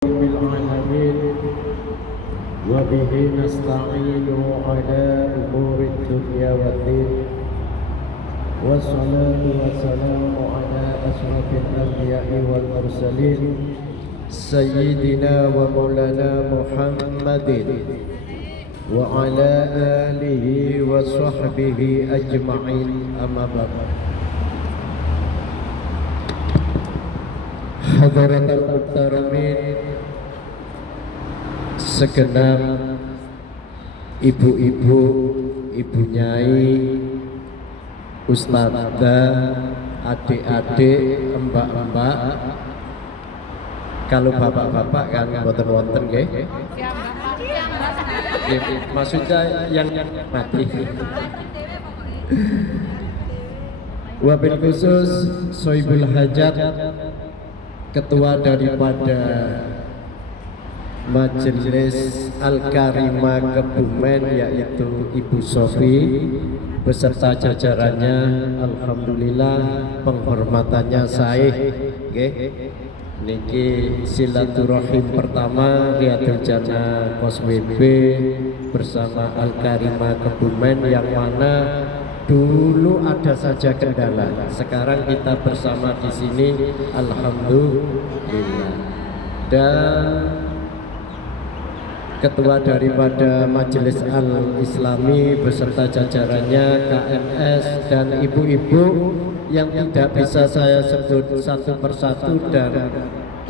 العالمين وبه نستعين على أمور الدنيا والدين والصلاة والسلام على أشرف الأنبياء والمرسلين سيدنا ومولانا محمد وعلى آله وصحبه أجمعين أما بعد. Hadaratul muhtaramin, segenap ibu-ibu, ibu nyai, ustadzah, adik-adik, mbak-mbak. Kalau bapak-bapak kan wonten-wonten nggih. Maksudnya yang mati. Wabil khusus Sohibul Hajat, ketua daripada Majelis Al-Karimah Kebumen, yaitu Ibu Sofi beserta jajarannya. Alhamdulillah penghormatannya sahih nggih. Niki silaturahim pertama Riyadul Jannah Kos WB bersama Al-Karimah Kebumen, yang mana dulu ada saja kendala, sekarang kita bersama di sini, alhamdulillah. Dan ketua daripada Majelis Al-Islami beserta jajarannya, KMS, dan ibu-ibu yang tidak bisa saya sebut satu persatu, dan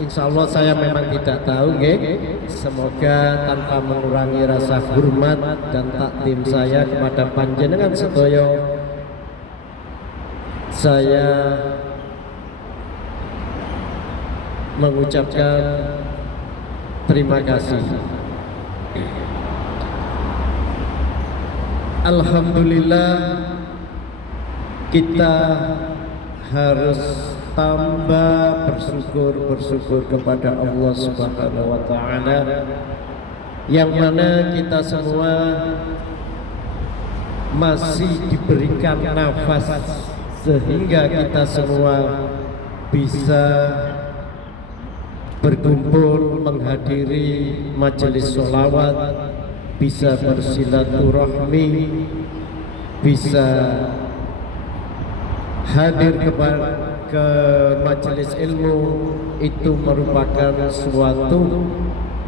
insya Allah saya memang tidak tahu nggih. Semoga tanpa mengurangi rasa hormat dan takdim saya kepada panjenengan sedaya, saya mengucapkan terima kasih. Alhamdulillah, kita harus tambah bersyukur kepada Allah Subhanahu wa taala, yang mana kita semua masih diberikan nafas sehingga kita semua bisa berkumpul menghadiri majelis sholawat, bisa bersilaturahmi, bisa hadir ke majelis ilmu. Itu merupakan suatu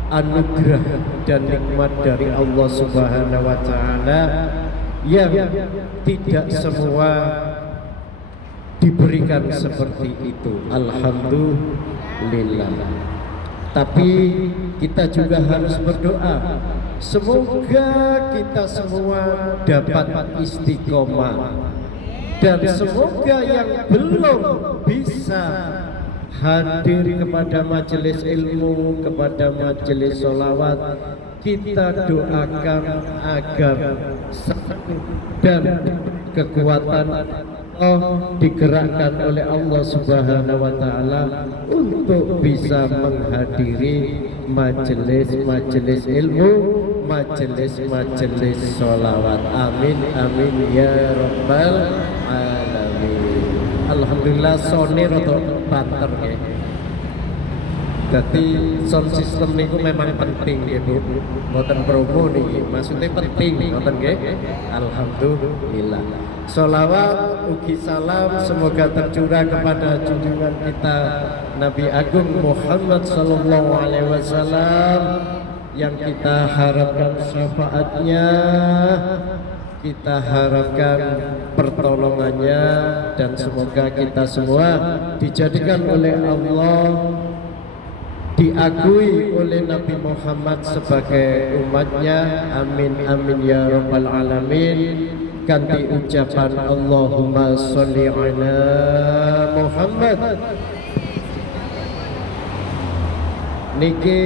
anugerah dan nikmat dari Allah Subhanahu wa taala yang tidak semua diberikan seperti itu. Alhamdulillah. Tapi kita juga harus berdoa, semoga kita semua dapat istiqomah, dan semoga yang belum bisa hadir kepada majelis ilmu, kepada majelis sholawat, kita doakan agar dan kekuatan digerakkan oleh Allah Subhanahu wa taala untuk bisa menghadiri majelis ilmu, majelis sholawat. Amin amin ya rabbal alamin. Alhamdulillah sone rada banter nggih. Jadi sound system niku memang penting nggih Bu. Mboten promo niki, maksudnya penting ngoten nggih. Alhamdulillah. Sholawat ugi salam semoga tercurah kepada junjungan kita Nabi Agung Muhammad sallallahu alaihi wasallam, yang kita harapkan syafaatnya, kita harapkan pertolongannya, dan semoga kita semua dijadikan oleh Allah, diakui oleh Nabi Muhammad sebagai umatnya. Amin amin ya rabbal alamin. Ganti ucapan Allahumma sholli ala Muhammad. Niki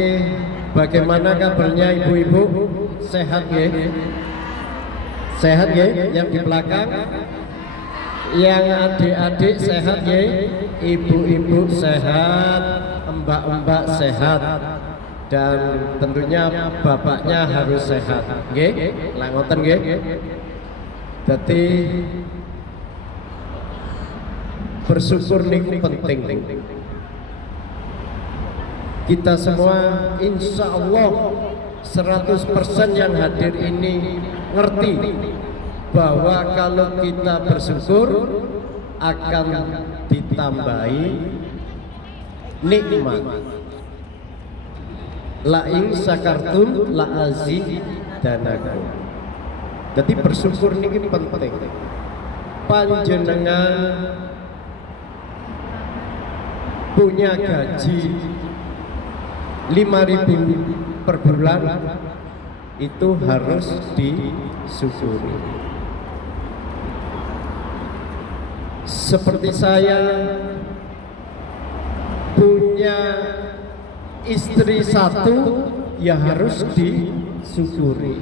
bagaimana kabarnya ibu-ibu? Sehat ya? Sehat ya? Yang di belakang, yang adik-adik sehat ya? Ibu-ibu sehat, mbak-mbak sehat, dan tentunya bapaknya harus sehat. Nggih? Lah ngoten nggih? Jadi bersyukur niku penting. kita semua insya Allah 100% yang hadir ini ngerti bahwa kalau kita bersyukur akan ditambahi nikmat. La in syakartum la azidanakum. Jadi bersyukur ini penting. Panjenengan punya gaji 5.000 per bulan, itu harus disyukuri. Seperti saya punya istri satu, ya harus disyukuri.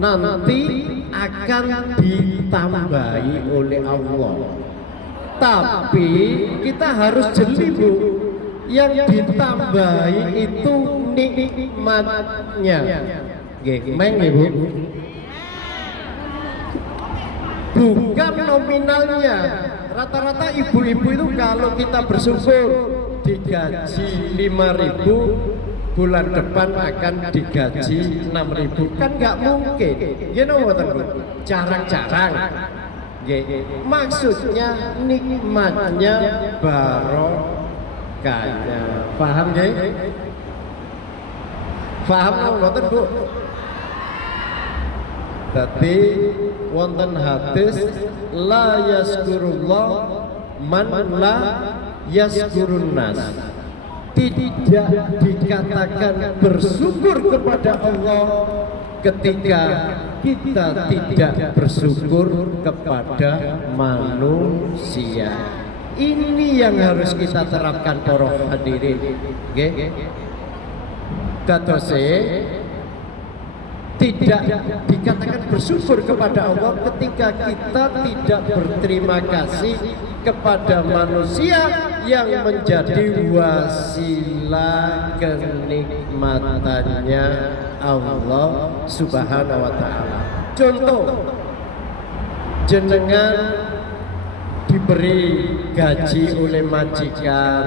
Nanti akan ditambahi oleh Allah. Tapi kita harus jeli, Bu. Yang ditambahi itu nikmatnya. Gemeng, Ibu. Bukan nominalnya. Rata-rata ibu-ibu itu kalau kita bersyukur digaji 5.000, bulan depan akan digaji 6.000, kan nggak mungkin. You know what, jarang-jarang. Maksudnya nikmatnya barokahnya. Paham ya? Paham ngoten, Bu? Tapi wonten hadis la yazkurullah man la yazkurun nas. Tidak dikatakan bersyukur kepada Allah ketika kita tidak bersyukur kepada manusia. Ini yang harus kita terapkan para hadirin. Nggih. Dadose tidak dikatakan bersyukur kepada Allah ketika kita tidak berterima kasih kepada manusia yang menjadi wasilah kenikmatannya Allah Subhanahu wa ta'ala. Contoh, jenengan diberi gaji oleh majikan,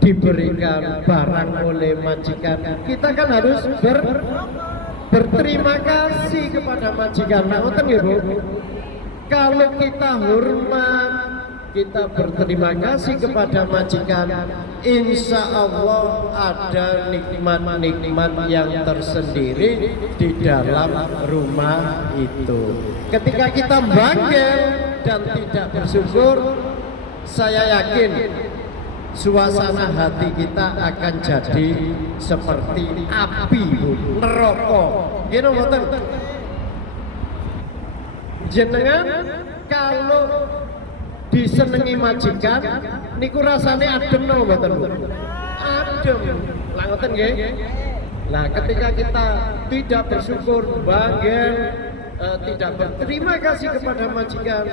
diberikan barang oleh majikan, kita kan harus berterima kasih kepada majikan. Nah, ngoten nggih, Bu. Kalau kita hormat, kita berterima kasih kepada majikan, insya Allah ada nikmat-nikmat yang tersendiri di dalam rumah itu. Ketika kita bangga dan tidak bersyukur, saya yakin suasana hati kita akan jadi seperti api neraka. Gini ngoten. Jenengan kalau disenengi majikan niku rasane adem napa mboten, Bu? Adem. Lah ngoten nggih. Nah, ketika kita tidak bersyukur, bangga, tidak berterima kasih kepada majikan,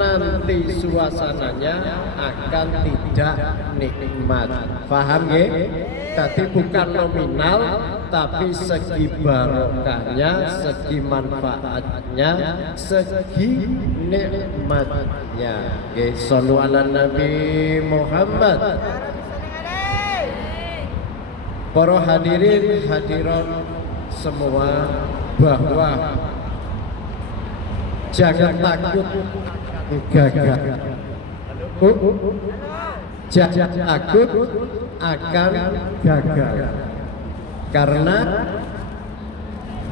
nanti suasananya akan tidak nikmat. Paham nggih? Tadi bukan nominal, tapi segi barokahnya, segi manfaatnya, segi nikmatnya. Nggih, shollu ala Nabi Muhammad. Para hadirin hadirat semua, bahwa jangan takut gagal. Jangan takut akan gagal, karena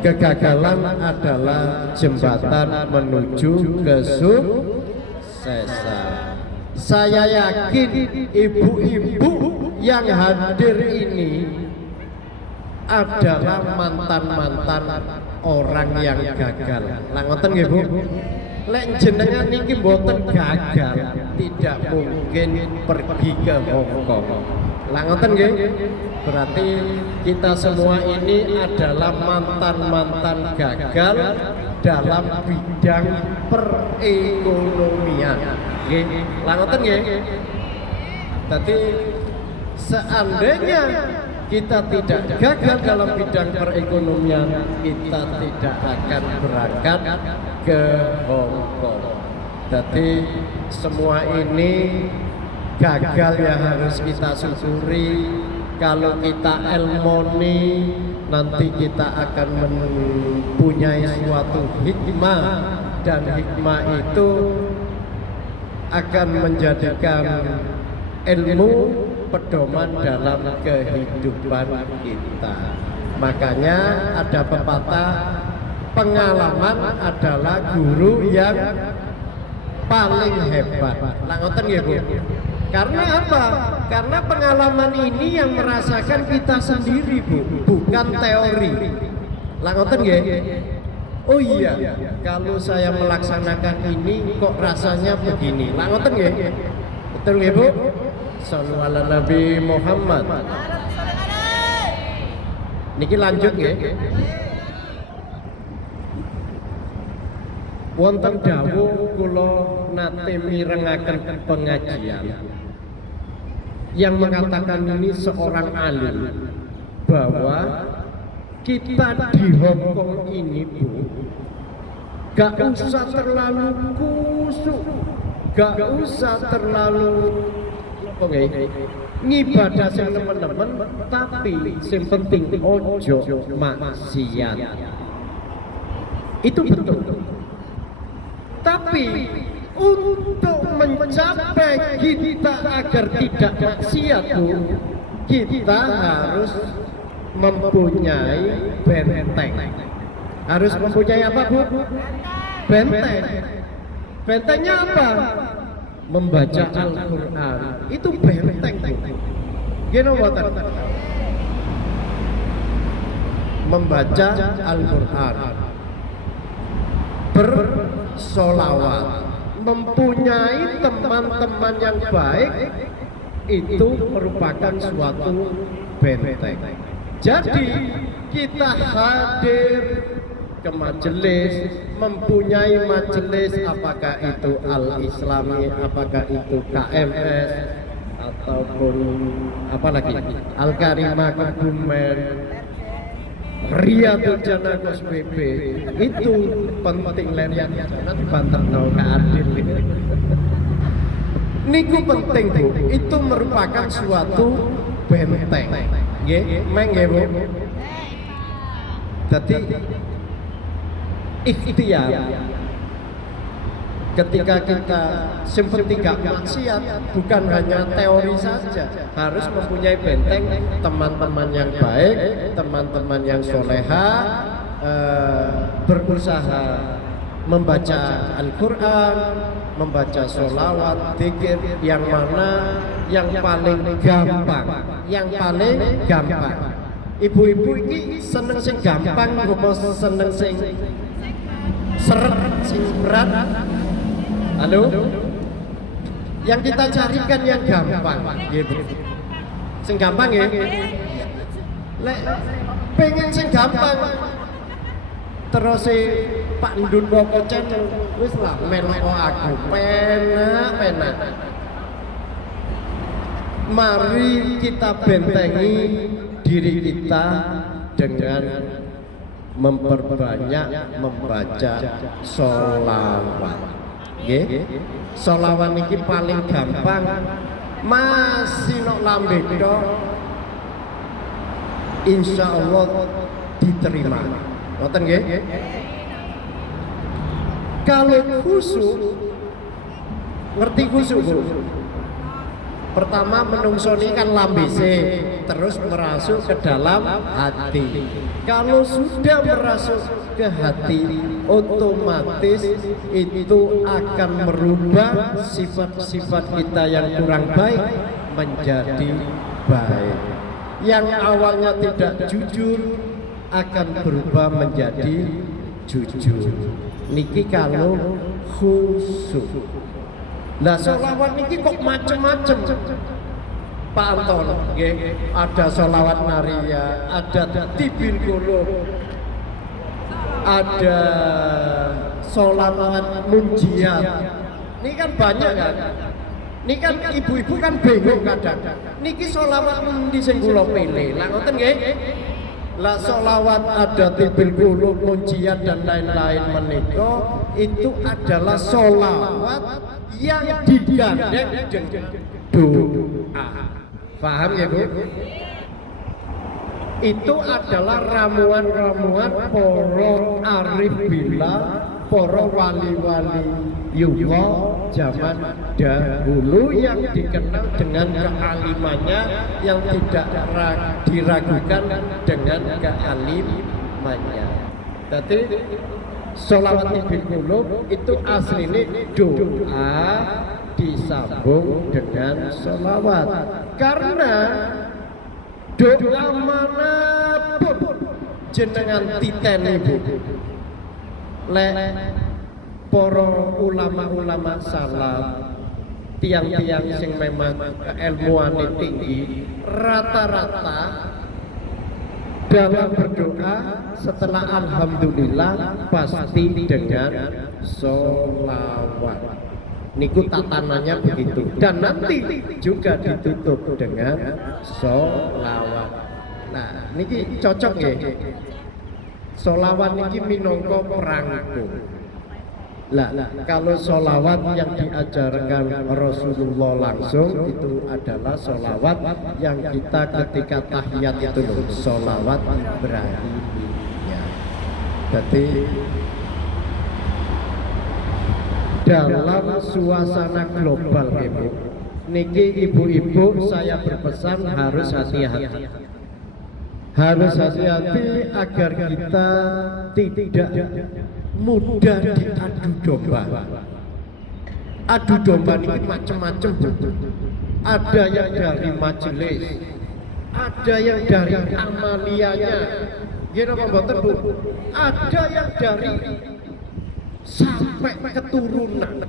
kegagalan adalah jembatan menuju kesuksesan. Saya yakin ibu-ibu yang hadir ini adalah mantan-mantan orang yang gagal. Lah ngoten nggih, Bu. Lek jenengan niki mboten gagal, tidak mungkin pergi ke Hongkong. Lah ngoten nggih. Berarti kita semua ini adalah mantan-mantan gagal dalam bidang perekonomian. Nggih. Lah ngoten nggih. Dadi seandainya kita tidak gagal dalam bidang perekonomian, kita tidak akan berangkat ke Hongkong. Jadi semua ini gagal ya harus kita syukuri. Kalau kita elmoni, nanti kita akan mempunyai suatu hikmah, dan hikmah itu akan menjadikan ilmu pedoman dalam kehidupan kita. Makanya ada pepatah, pengalaman adalah guru yang paling hebat. Lah ngoten nggih Bu. Karena apa? Karena pengalaman ini yang merasakan kita sendiri Bu, bukan teori. Lah ngoten nggih. Oh iya, kalau saya melaksanakan ini kok rasanya begini. Lah ngoten nggih. Betul nggih Bu? Shallu ala Nabi Muhammad. Niki lanjut nggih. Wonten dawuh kula nate mirengaken pengajian yang mengatakan ini seorang alim bahwa kita di Hong Kong ini Bu, gak usah terlalu kusuk, gak usah terlalu ngibadah sing teman-teman, tapi sing penting ojo maksiat. Itu betul. Tapi untuk mencapai kita agar tidak maksiat Bu, kita harus mempunyai benteng. Harus mempunyai apa Bu? Benteng. Bentengnya apa? Membaca Al-Quran. Itu benteng Bu. Gini water. Membaca Al-Quran, bersolawat, mempunyai teman-teman yang baik, itu merupakan suatu benteng. Jadi kita hadir ke majelis, mempunyai majelis, apakah itu Al-Islami, apakah itu KMS, ataupun apalagi Al-Karimah Kebumen, Riyadul Jannah PP, itu penting lerian jangan dibantah no keadil. Niku penting Bu, itu merupakan suatu benteng. Nggih, meng nggih Bu. Dadi ikhtiar ketika kita seperti gak maksiat, bukan hanya teori saja, harus mempunyai benteng, teman-teman yang baik, teman-teman yang soleha, berusaha membaca Al-Quran, membaca sholawat, dzikir, yang mana yang paling gampang, yang paling gampang. Ibu-ibu ini seneng sing gampang, apa seneng sing seret, sing berat? Halo? Yang kita carikan yang gampang, gitu. Sing gampang ya? Lek pengen sing gampang, terus si Pak Ndun Boko channel, wis lah melok aku penak. Mari kita bentengi diri kita dengan memperbanyak membaca sholawat. Nggih, sholawat niki paling gampang, masih nok lambe tok, insyaallah diterima. Ngoten nggih? Kalau khusyuk, ngerti khusyuk Bu? Pertama menungso ini kan lambise, terus merasuk ke dalam hati. Kalau sudah merasuk ke hati, otomatis itu akan merubah sifat-sifat kita yang kurang baik menjadi baik. Yang awalnya tidak jujur akan berubah menjadi jujur. Niki kalau khusyuk. Lah sholawat niki kok macem-macem Pak Anton, ada sholawat naria, ada tibil qulub, ada sholawat munjiat. Ini kan banyak kan. Ini kan ibu-ibu kan bingung kadang. Niki sholawat endi sing kula pilih. Lah ngoten nggih. Lah sholawat ada tibil qulub, munjiat dan lain-lain menika itu adalah sholawat yang digandeng dengan doa. Paham ya Bu? Itu adalah ramuan-ramuan para arif billah, para wali-wali yuwa zaman dahulu yang dikenal dengan kealimannya, yang tidak diragukan dengan kealimannya. Jadi sholawat bil qulub itu aslinya doa disambung dengan sholawat, karena doa manapun jenengan titeni Bu, lek para ulama-ulama salaf, tiang-tiang sing memang keilmuane tinggi, rata-rata dalam berdoa setelah alhamdulillah pasti dengan sholawat. Niku tatanannya begitu, dan nanti juga ditutup dengan sholawat. Nah, niki cocok ya. Sholawat niki minangka perangko. Lah, kalau sholawat yang diajarkan Rasulullah langsung itu adalah sholawat yang kita ketika tahiyat itu loh, sholawat Ibrahimiyah. Jadi dalam suasana global Ibu, niki ibu-ibu saya berpesan harus hati-hati. Harus hati-hati agar kita tidak mudah diadu domba. Adu domba ini macam-macam Bu. Ada yang dari majelis, ada yang dari amaliyanya, gimana mboten Bu? Ada yang dari sampai keturunan,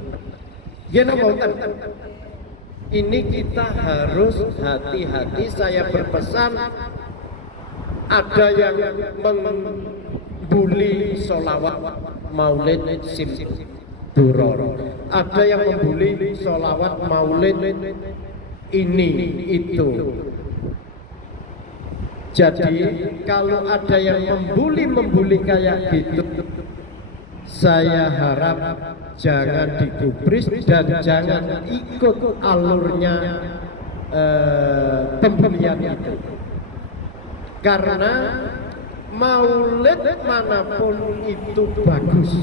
gimana mboten? Ini kita harus hati-hati. Saya berpesan, ada yang membuli sholawat maulid simduror, ada yang membuli sholawat maulid ini itu. Jadi kalau ada yang membuli kayak gitu, saya harap jangan digubris dan jangan ikut alurnya pembulian itu, karena maulid manapun itu bagus.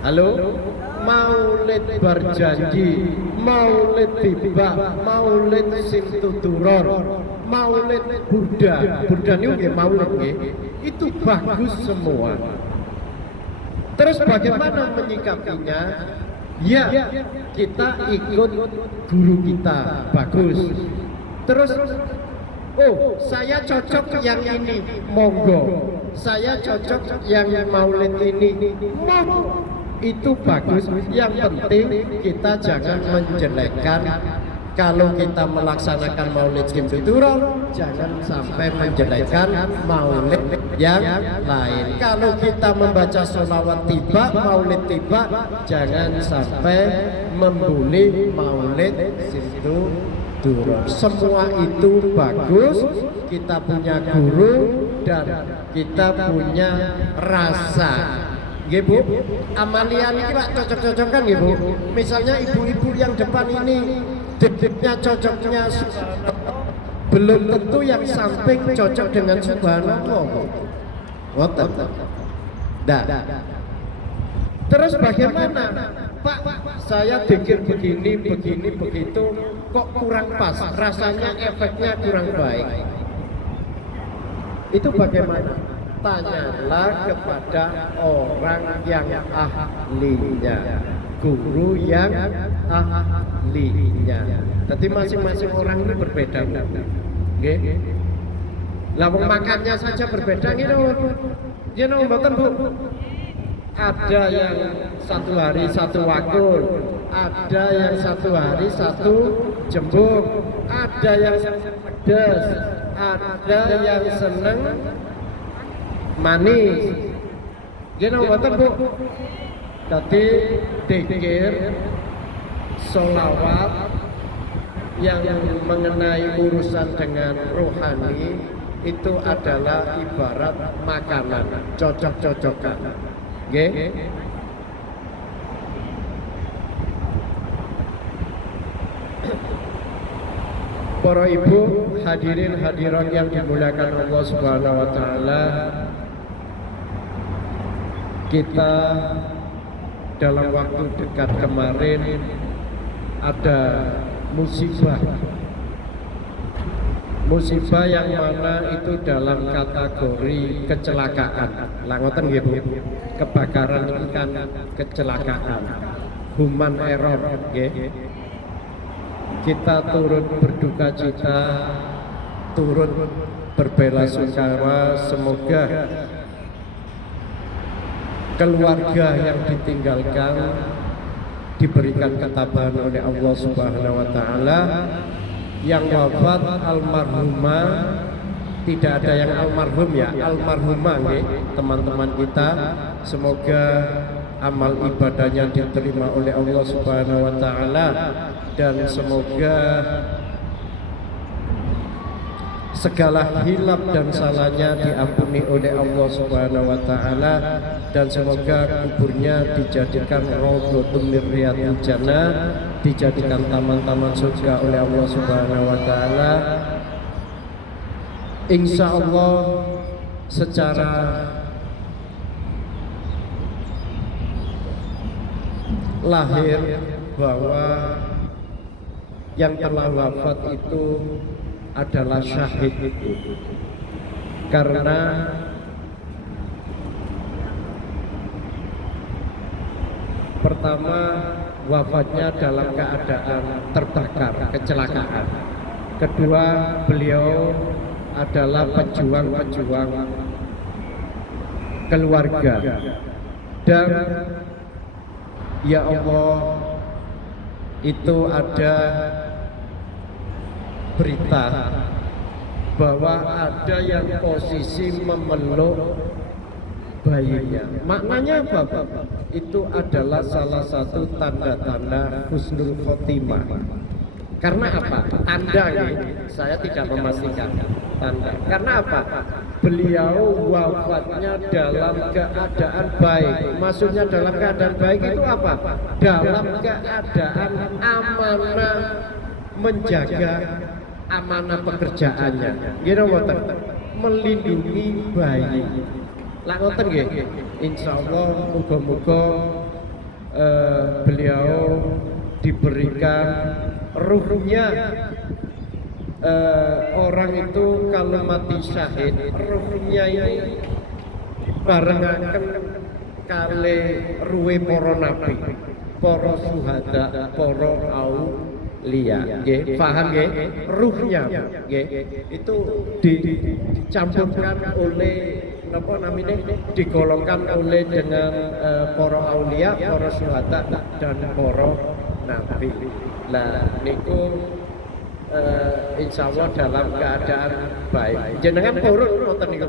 Halo, maulid berjanji, maulid tiba, maulid simtuduror, maulid Buddha ini maulid itu bagus semua. Terus bagaimana menyikapinya? Ya, kita ikut guru kita, bagus. Terus oh, saya cocok yang ini, monggo. Saya cocok yang maulid ini, monggo. Itu bagus. Yang penting kita jangan menjelekkan. Kalau kita melaksanakan maulid simduror, jangan sampai menjelekkan maulid yang lain. Kalau kita membaca sholawat tiba, maulid tiba, jangan sampai membuli maulid simduror. Semua itu bagus. Kita punya guru dan kita punya rasa. Nggih Bu, amalian ini Pak cocok-cocokan nggih Bu. Misalnya ibu-ibu yang depan ini dedeknya cocoknya belum tentu yang samping cocok dengan subhanallah. Ngoten. Nah, terus bagaimana Pak? Saya pikir begini begitu kok kurang pas, rasanya efeknya kurang baik. Itu bagaimana? Tanyalah kepada orang yang ahlinya, guru yang ahlinya. Jadi masing-masing orang itu berbeda. Nggih. Lah wong makannya saja berbeda gitu. Ya no mboten Bu. Ada yang satu hari satu wakul, ada yang satu hari satu jembung, ada yang pedas, ada yang seneng manis. Gini mboten Bu. Jadi dikir sholawat yang mengenai urusan dengan rohani itu adalah ibarat makanan, cocok-cocokan. Nggih. Para ibu, hadirin hadirat yang dimuliakan Allah Subhanahu wa taala, kita dalam waktu dekat kemarin ada musibah yang mana itu dalam kategori kecelakaan. Langoten nggih Bu. Kebakaran itu kan kecelakaan. Human error nggih. Kita turut berduka cita, turut berbela-sungkawa, semoga keluarga yang ditinggalkan diberikan ketabahan oleh Allah Subhanahu wa taala. Yang wafat almarhumah, tidak ada yang almarhum ya, almarhumah nggih, teman-teman kita, semoga amal ibadahnya diterima oleh Allah Subhanahu wa taala dan semoga segala hilaf dan salahnya diampuni oleh Allah Subhanahu wa taala dan semoga kuburnya dijadikan raudhatun min riyadhil jannah, dijadikan taman-taman surga oleh Allah Subhanahu wa taala. Insyaallah secara lahir bahwa yang telah wafat itu adalah syahid itu, karena pertama wafatnya dalam keadaan terbakar, kecelakaan. Kedua, beliau adalah pejuang-pejuang keluarga. Dan ya Allah, itu ada berita bahwa ada yang posisi memeluk bayinya. Maknanya apa, Pak? Itu adalah salah satu tanda-tanda husnul khotimah. Karena apa? Tanda nih, saya tidak memastikan tanda. Karena apa? Beliau wafatnya dalam keadaan baik. Maksudnya dalam keadaan baik itu apa? Dalam keadaan amanah, menjaga amanah pekerjaannya. Gitu ngoten. Melindungi bayi. Lah ngoten nggih. Insyaallah muga-muga beliau diberikan ruhnya. Orang itu kalau mati syahid, ruhnya ini barengaken kali ruwe para nabi, para syuhada, para aulia. Nggih, paham nggih? Ruhnya nggih itu dicampurkan oleh napa namanya, digolongkan oleh dengan para aulia, para syuhada dan para nabi. Lah niku insya Allah dalam keadaan baik. Jenengan purun nonton niku.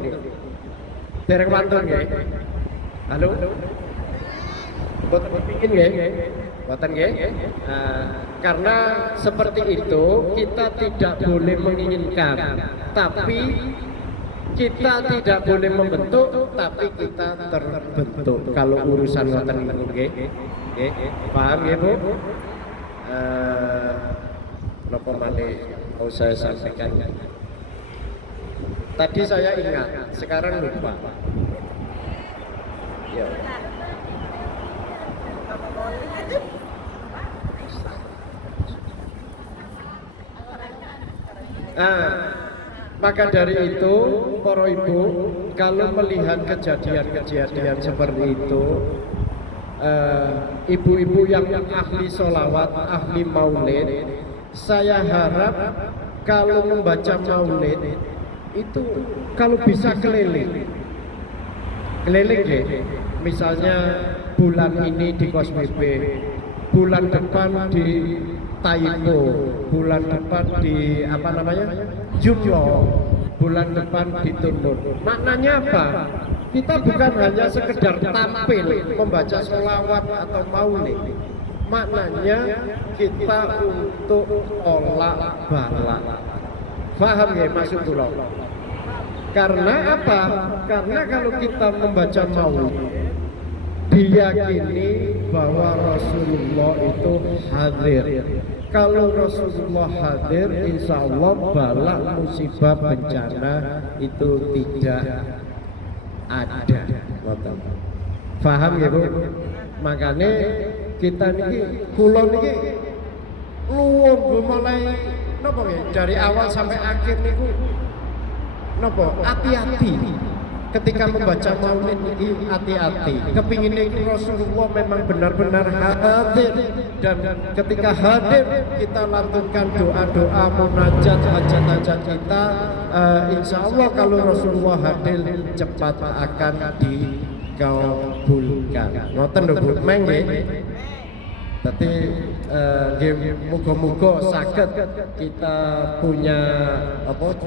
Dereng wantun nggih. Halo. Boten bikin nggih. Boten nggih. Karena seperti itu kita tidak boleh menginginkan, tapi kita tidak boleh membentuk, tapi kita terbentuk. Kalau urusan ngoten niku nggih. Nggih. Paham nggih, Bu? Napa malih mau saya sampaikan? Tadi saya ingat, sekarang lupa. Ya. Maka dari itu, para ibu, kalau melihat kejadian-kejadian seperti itu, ibu-ibu yang ahli sholawat, ahli maulid, saya harap kalau membaca maulid itu kalau bisa keliling deh. Misalnya bulan ini di Kosmib, bulan depan di Taipo, bulan depan di apa namanya Jumbo, bulan depan di Tunduk. Maknanya apa? Kita bukan hanya sekedar tampil membaca sholawat atau maulid. Maknanya kita untuk olah bala. Paham ya maksud kula? Karena apa? Karena kalau kita membaca maulid, diyakini bahwa Rasulullah itu hadir kalau Rasulullah hadir, insya Allah bala musibah bencana itu tidak ada. Faham ya Bu? Makanya kita niki kula niki luwung mulai napa nggih dari awal sampai akhir niku napa hati-hati ketika membaca maulid ini, hati-hati kepingin Rasulullah memang benar-benar hadir, dan ketika hadir kita lantunkan doa-doa munajat hajat-hajat kita. Insya Allah kalau Rasulullah hadir cepat akan dikabulkan. Ngoten lho Bu Meng nggih. Tapi muga-muga saged kita punya apa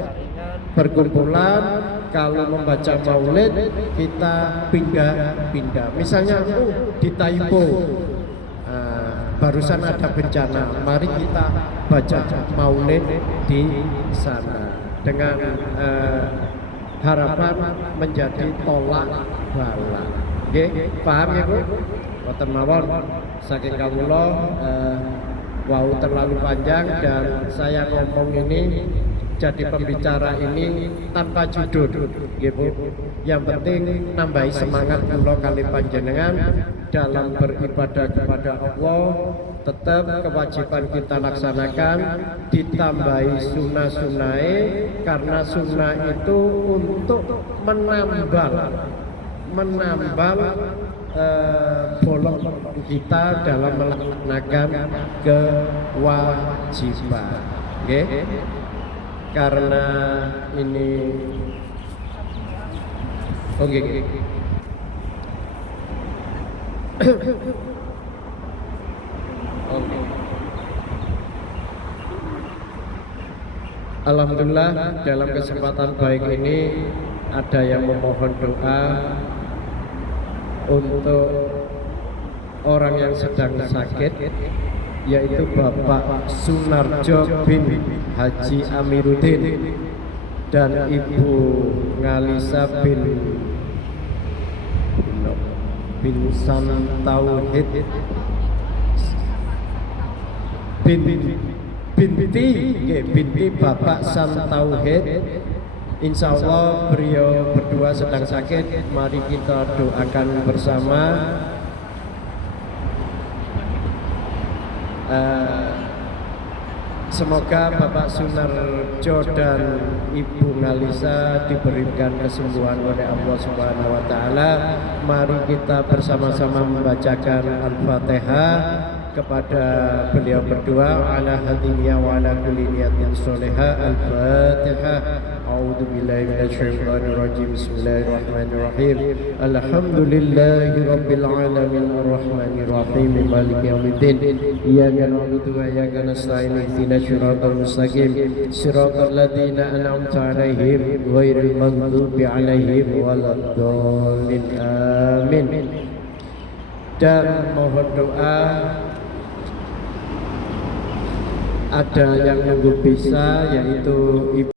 perkumpulan kalau membaca maulid kita pindah-pindah. Misalnya di Taipo barusan ada bencana, mari kita baca maulid di sana dengan harapan menjadi tolak bala. Nggih, paham ya Bu? Boten mawon saking kawula wau terlalu panjang dan saya ngomong ini jadi pembicara ini tanpa judul nggih Bu. Yang penting nambahi semangat kula kali panjenengan dalam beribadah kepada Allah. Tetap kewajiban kita laksanakan, ditambahi sunnah-sunnahe, karena sunnah itu untuk menambal bolong kita dalam melaksanakan kewajiban. Okay? Karena ini oke. Alhamdulillah dalam kesempatan baik ini ada yang memohon doa untuk orang yang sedang sakit, yaitu Bapak Sunarjo bin Haji Amiruddin dan Ibu Ngalisa bin Santauhid binti Bapak Santauhid. Insya Allah beliau berdua sedang sakit, mari kita doakan bersama. Semoga Bapak Sunarjo dan Ibu Ngalisa diberikan kesembuhan oleh Allah Subhanahu wa taala. Mari kita bersama-sama membacakan Al-Fatihah kepada beliau berdua ala hadiniya wa ala kulli niyatin sholihah. Al-Fatihah. A'udzu billahi minasyaitonir rajim. Bismillahirrahmanirrahim. Alhamdulillahi rabbil alamin arrahmanir rahim maliki yaumiddin. Iyyaka na'budu wa iyyaka nasta'in ihdinas siratal mustaqim siratal ladzina an'amta 'alaihim ghairil maghdubi 'alaihim waladdallin. Amin. Dan mohon doa, ada yang nunggu bisa, yaitu Ibu